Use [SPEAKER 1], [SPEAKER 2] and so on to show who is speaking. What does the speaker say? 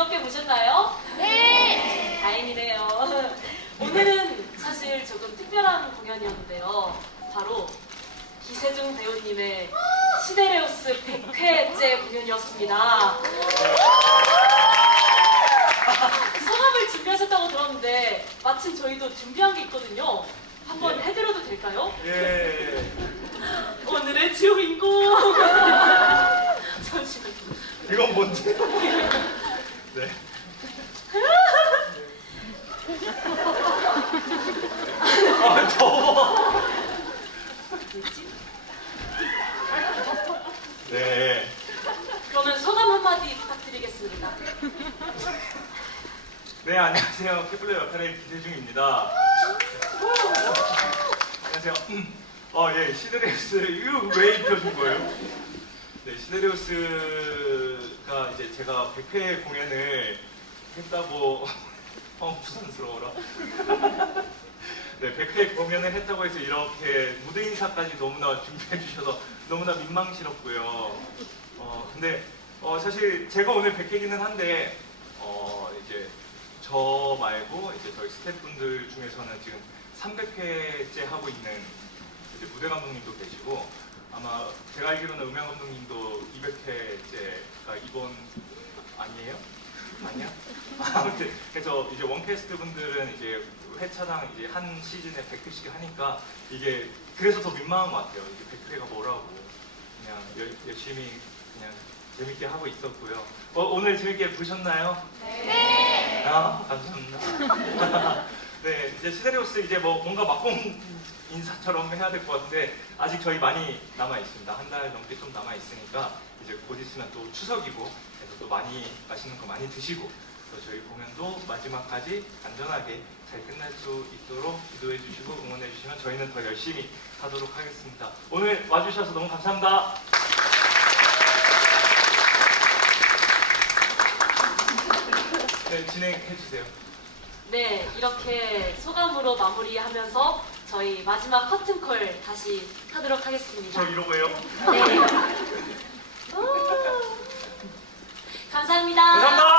[SPEAKER 1] 즐겁게 보셨나요? 네! 다행이네요. 오늘은 사실 조금 특별한 공연이었는데요. 바로 기세중 배우님의 시데레오스 100회째 공연이었습니다. 성함을 준비하셨다고 들었는데 마침 저희도 준비한 게 있거든요. 한번 해드려도 될까요?
[SPEAKER 2] 예.
[SPEAKER 1] 오늘의 주인공! 잠시만요.
[SPEAKER 2] 이건 뭔지? 네. 아, 더워. 네.
[SPEAKER 1] 그러면 소감 한마디 부탁드리겠습니다.
[SPEAKER 2] 네, 안녕하세요. 캐플러 역할의 기세중입니다. 안녕하세요. 어, 예, 시데레우스, 이거 왜 입혀준 거예요? 네, 시데레우스 가 이제 제가 100회 공연을 했다고, 어, 부산스러워라. 네, 100회 공연을 했다고 해서 이렇게 무대 인사까지 너무나 준비해 주셔서 너무나 민망스럽고요. 어, 근데 어, 사실 제가 오늘 100회기는 한데 어, 이제 저 말고 이제 저희 스태프분들 중에서는 지금 300회째 하고 있는 이제 무대 감독님도 계시고 아마 제가 알기로는 음향 감독님도 200회째가 이번 아니에요? 아니야? 아무튼 그래서 이제 원캐스트 분들은 이제 회차당 이제 한 시즌에 100회씩 하니까 이게 그래서 더 민망한 것 같아요. 이게 100회가 뭐라고 그냥 열, 열심히 그냥 재밌게 하고 있었고요. 어, 오늘 재밌게 보셨나요? 네. 아 감사합니다. 네 이제 시데리오스 이제 뭐 뭔가 막공 인사처럼 해야 될 것 같은데 아직 저희 많이 남아 있습니다. 한 달 넘게 좀 남아 있으니까 이제 곧 있으면 또 추석이고 그래서 또 많이 맛있는 거 많이 드시고 또 저희 공연도 마지막까지 안전하게 잘 끝날 수 있도록 기도해 주시고 응원해 주시면 저희는 더 열심히 하도록 하겠습니다. 오늘 와주셔서 너무 감사합니다. 네, 진행해 주세요.
[SPEAKER 1] 네, 이렇게 소감으로 마무리하면서 저희 마지막 커튼콜 다시 하도록 하겠습니다.
[SPEAKER 2] 저 이러고요.
[SPEAKER 1] 네. 오. 감사합니다.